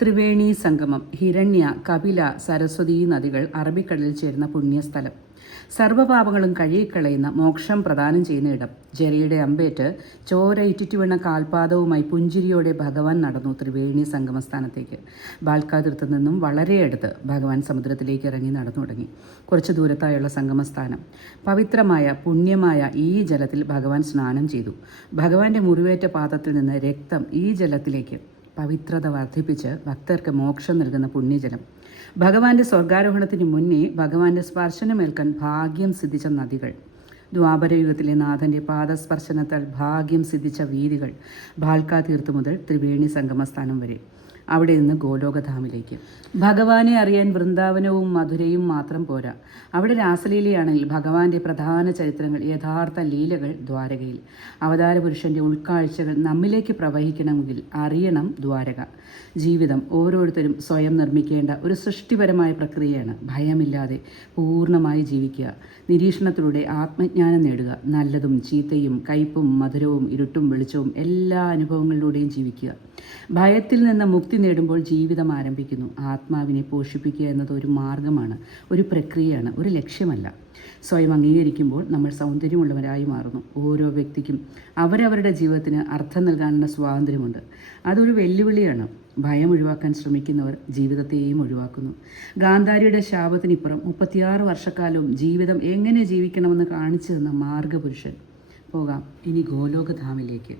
ത്രിവേണി സംഗമം. ഹിരണ്യ, കപില, സരസ്വതി നദികൾ അറബിക്കടലിൽ ചേരുന്ന പുണ്യസ്ഥലം. സർവ്വപാപങ്ങളും കഴുകിക്കളയുന്ന മോക്ഷം പ്രദാനം ചെയ്യുന്ന ഇടം. ജരയുടെ അമ്പേറ്റ് ചോര ഇറ്റിറ്റുവീണ കാൽപാദവുമായി പുഞ്ചിരിയോടെ ഭഗവാൻ നടന്നു ത്രിവേണി സംഗമസ്ഥാനത്തേക്ക്. ബാൽക്ക തീർത്ഥത്തിൽ നിന്നും വളരെ അടുത്ത് ഭഗവാൻ സമുദ്രത്തിലേക്ക് ഇറങ്ങി നടന്നു തുടങ്ങി. കുറച്ച് ദൂരത്തായുള്ള സംഗമസ്ഥാനം. പവിത്രമായ പുണ്യമായ ഈ ജലത്തിൽ ഭഗവാൻ സ്നാനം ചെയ്തു. ഭഗവാന്റെ മുറിവേറ്റ പാദത്തിൽ നിന്ന് രക്തം ഈ ജലത്തിലേക്ക് പവിത്രത വർദ്ധിപ്പിച്ച് ഭക്തർക്ക് മോക്ഷം നൽകുന്ന പുണ്യജലം. ഭഗവാന്റെ സ്വർഗാരോഹണത്തിന് മുന്നേ ഭഗവാന്റെ സ്പർശനമേൽക്കാൻ ഭാഗ്യം സിദ്ധിച്ച നദികൾ. ദ്വാപരയുഗത്തിലെ നാഥൻ്റെ പാദസ്പർശനത്താൽ ഭാഗ്യം സിദ്ധിച്ച വീതികൾ. ഭാൽക്ക തീർത്ഥ മുതൽ ത്രിവേണി സംഗമസ്ഥാനം വരെ. അവിടെ നിന്ന് ഗോലോകധാമിലേക്ക്. ഭഗവാനെ അറിയാൻ വൃന്ദാവനവും മധുരയും മാത്രം പോരാ. അവിടെ രാസലീലയാണെങ്കിൽ ഭഗവാന്റെ പ്രധാന ചരിത്രങ്ങൾ, യഥാർത്ഥ ലീലകൾ ദ്വാരകയിൽ. അവതാര പുരുഷൻ്റെ ഉൾക്കാഴ്ചകൾ നമ്മിലേക്ക് പ്രവഹിക്കണമെങ്കിൽ അറിയണം ദ്വാരക. ജീവിതം ഓരോരുത്തരും സ്വയം നിർമ്മിക്കേണ്ട ഒരു സൃഷ്ടിപരമായ പ്രക്രിയയാണ്. ഭയമില്ലാതെ പൂർണ്ണമായി ജീവിക്കുക. നിരീക്ഷണത്തിലൂടെ ആത്മജ്ഞാനം നേടുക. നല്ലതും ചീത്തയും കയ്പും മധുരവും ഇരുട്ടും വെളിച്ചവും എല്ലാ അനുഭവങ്ങളിലൂടെയും ജീവിക്കുക. ഭയത്തിൽ നിന്ന് മുക്തി നേടുമ്പോൾ ജീവിതം ആരംഭിക്കുന്നു. ആത്മാവിനെ പോഷിപ്പിക്കുക എന്നത് ഒരു മാർഗമാണ്, ഒരു പ്രക്രിയയാണ്, ഒരു ലക്ഷ്യമല്ല. സ്വയം അംഗീകരിക്കുമ്പോൾ നമ്മൾ സൗന്ദര്യമുള്ളവരായി മാറുന്നു. ഓരോ വ്യക്തിക്കും അവരവരുടെ ജീവിതത്തിന് അർത്ഥം നൽകാനുള്ള സ്വാതന്ത്ര്യമുണ്ട്. അതൊരു വെല്ലുവിളിയാണ്. ഭയം ഒഴിവാക്കാൻ ശ്രമിക്കുന്നവർ ജീവിതത്തെയും ഒഴിവാക്കുന്നു. ഗാന്ധാരിയുടെ ശാപത്തിനിപ്പുറം 36 വർഷക്കാലവും ജീവിതം എങ്ങനെ ജീവിക്കണമെന്ന് കാണിച്ചു തന്ന മാർഗപുരുഷൻ. പോകാം ഇനി ഗോലോകധാമിലേക്ക്.